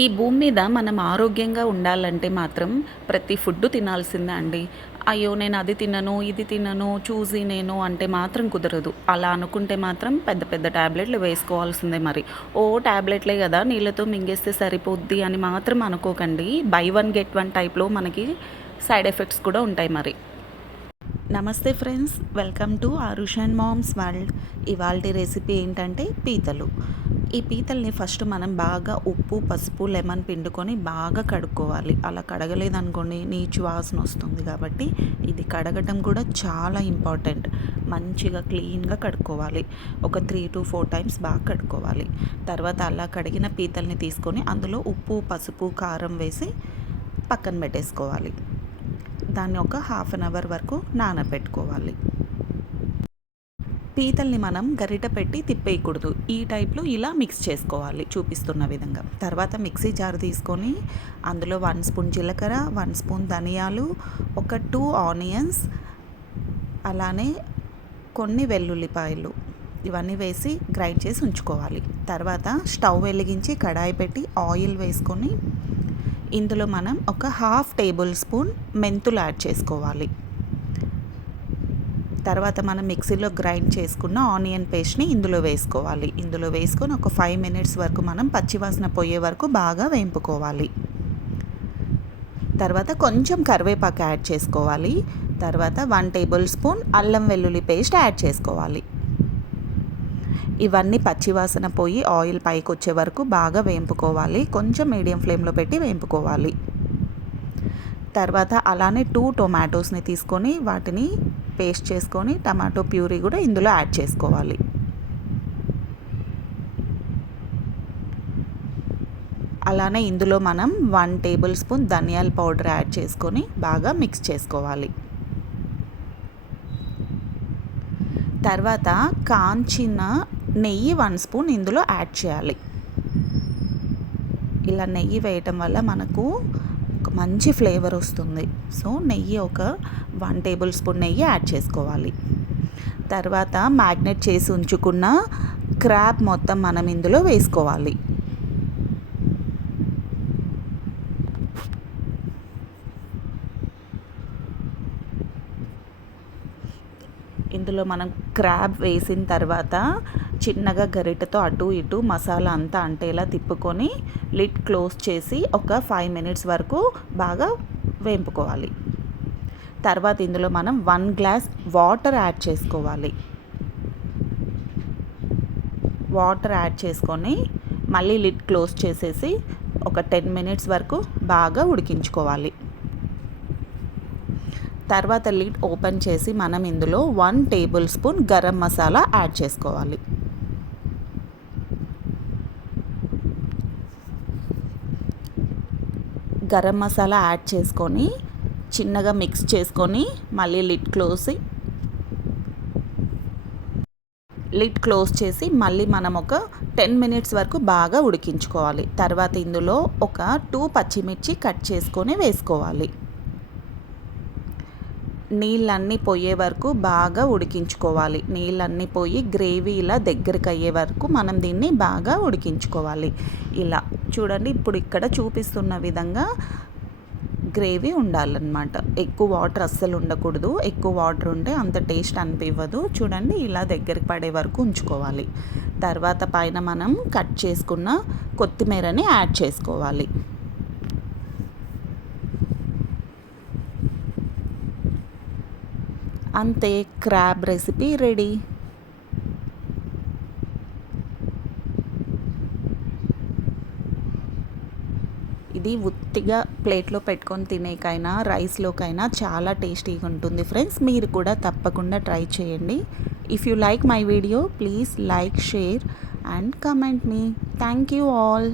ఈ భూమి మీద మనం ఆరోగ్యంగా ఉండాలంటే మాత్రం ప్రతి ఫుడ్ తినాల్సిందే అండి. అయ్యో! నేను అది తినను, ఇది తినను, చూసి నేను అంటే మాత్రం కుదరదు. అలా అనుకుంటే మాత్రం పెద్ద పెద్ద టాబ్లెట్లు వేసుకోవాల్సిందే మరి. ఓ టాబ్లెట్లే కదా నీళ్ళతో మింగేస్తే సరిపోద్ది అని మాత్రం అనుకోకండి. బై వన్ గెట్ వన్ టైప్‌లో మనకి సైడ్ ఎఫెక్ట్స్ కూడా ఉంటాయి మరి. నమస్తే friends, welcome to Aarush and mom's world. ఇవాల్టి రెసిపీ ఏంటంటే పీతలు. ఈ పీతల్ని ఫస్ట్ మనం బాగా ఉప్పు, పసుపు, లెమన్ పిండుకొని బాగా కడుక్కోవాలి. అలా కడగలేదనుకోండి నీచు వాసన వస్తుంది. కాబట్టి ఇది కడగటం కూడా చాలా ఇంపార్టెంట్. మంచిగా క్లీన్గా కడుక్కోవాలి. ఒక 3 to 4 టైమ్స్ బాగా కడుక్కోవాలి. తర్వాత అలా కడిగిన పీతల్ని తీసుకొని అందులో ఉప్పు, పసుపు, కారం వేసి పక్కన పెట్టేసుకోవాలి. దాన్ని ఒక హాఫ్ అన్ అవర్ వరకు నానబెట్టుకోవాలి. పీతల్ని మనం గరిట పెట్టి తిప్పేయకూడదు. ఈ టైప్లో ఇలా మిక్స్ చేసుకోవాలి చూపిస్తున్న విధంగా. తర్వాత మిక్సీ జార్ తీసుకొని అందులో 1 స్పూన్ జీలకర్ర, 1 స్పూన్ ధనియాలు, ఒక 2 ఆనియన్స్, అలానే కొన్ని వెల్లుల్లిపాయలు ఇవన్నీ వేసి గ్రైండ్ చేసి ఉంచుకోవాలి. తర్వాత స్టవ్ వెలిగించి కడాయి పెట్టి ఆయిల్ వేసుకొని ఇందులో మనం ఒక హాఫ్ టేబుల్ స్పూన్ మెంతులు యాడ్ చేసుకోవాలి. తర్వాత మనం మిక్సీలో గ్రైండ్ చేసుకున్న ఆనియన్ పేస్ట్ని ఇందులో వేసుకోవాలి. ఇందులో వేసుకొని ఒక 5 మినిట్స్ వరకు మనం పచ్చివాసన పోయే వరకు బాగా వేయింపుకోవాలి. తర్వాత కొంచెం కరివేపాకు యాడ్ చేసుకోవాలి. తర్వాత 1 టేబుల్ స్పూన్ అల్లం వెల్లుల్లి పేస్ట్ యాడ్ చేసుకోవాలి. ఇవన్నీ పచ్చివాసన పోయి ఆయిల్ పైకి వచ్చే వరకు బాగా వేయింపుకోవాలి. కొంచెం మీడియం ఫ్లేమ్లో పెట్టి వేయింపుకోవాలి. తర్వాత అలానే 2 టొమాటోస్ని తీసుకొని వాటిని పేస్ట్ చేసుకొని టమాటో ప్యూరీ కూడా ఇందులో యాడ్ చేసుకోవాలి. అలానే ఇందులో మనం 1 టేబుల్ స్పూన్ ధనియాల పౌడర్ యాడ్ చేసుకొని బాగా మిక్స్ చేసుకోవాలి. తర్వాత కాంచిన నెయ్యి 1 స్పూన్ ఇందులో యాడ్ చేయాలి. ఇలా నెయ్యి వేయటం వల్ల మనకు ఒక మంచి ఫ్లేవర్ వస్తుంది. సో నెయ్యి ఒక 1 టేబుల్ స్పూన్ నెయ్యి యాడ్ చేసుకోవాలి. తర్వాత మ్యాగ్నెట్ చేసి ఉంచుకున్న క్రాబ్ మొత్తం మనం ఇందులో వేసుకోవాలి. ఇందులో మనం క్రాబ్ వేసిన తర్వాత చిన్నగా గరిటెతో అటు ఇటు మసాలా అంతా అంటేలా తిప్పుకొని లిడ్ క్లోజ్ చేసి ఒక 5 మినిట్స్ వరకు బాగా వేయింపుకోవాలి. తర్వాత ఇందులో మనం 1 గ్లాస్ వాటర్ యాడ్ చేసుకోవాలి. వాటర్ యాడ్ చేసుకొని మళ్ళీ లిడ్ క్లోజ్ చేసేసి ఒక 10 మినిట్స్ వరకు బాగా ఉడికించుకోవాలి. తర్వాత లిడ్ ఓపెన్ చేసి మనం ఇందులో 1 table spoon garam masala add చేసుకోవాలి. గరం మసాలా యాడ్ చేసుకొని చిన్నగా మిక్స్ చేసుకొని మళ్ళీ లిడ్ క్లోజ్ చేసి మళ్ళీ మనం ఒక 10 మినిట్స్ వరకు బాగా ఉడికించుకోవాలి. తర్వాత ఇందులో ఒక 2 పచ్చిమిర్చి కట్ చేసుకొని వేసుకోవాలి. నీళ్ళన్నీ పోయే వరకు బాగా ఉడికించుకోవాలి. నీళ్ళన్నీ పోయి గ్రేవీ ఇలా దగ్గరికి అయ్యే వరకు మనం దీన్ని బాగా ఉడికించుకోవాలి. ఇలా చూడండి, ఇప్పుడు ఇక్కడ చూపిస్తున్న విధంగా గ్రేవీ ఉండాలన్నమాట. ఎక్కువ వాటర్ అస్సలు ఉండకూడదు. ఎక్కువ వాటర్ ఉంటే అంత టేస్ట్ అనిపించదు. చూడండి, ఇలా దగ్గరికి పడే వరకు ఉంచుకోవాలి. తర్వాత పైన మనం కట్ చేసుకున్న కొత్తిమీరని యాడ్ చేసుకోవాలి. అంతే, క్రాబ్ రెసిపీ రెడీ. ఇది ఉత్తిగా ప్లేట్లో పెట్టుకొని తినేకైనా రైస్లోకైనా చాలా టేస్టీగా ఉంటుంది ఫ్రెండ్స్. మీరు కూడా తప్పకుండా ట్రై చేయండి. If you like my video please like, share and comment me. Thank you all.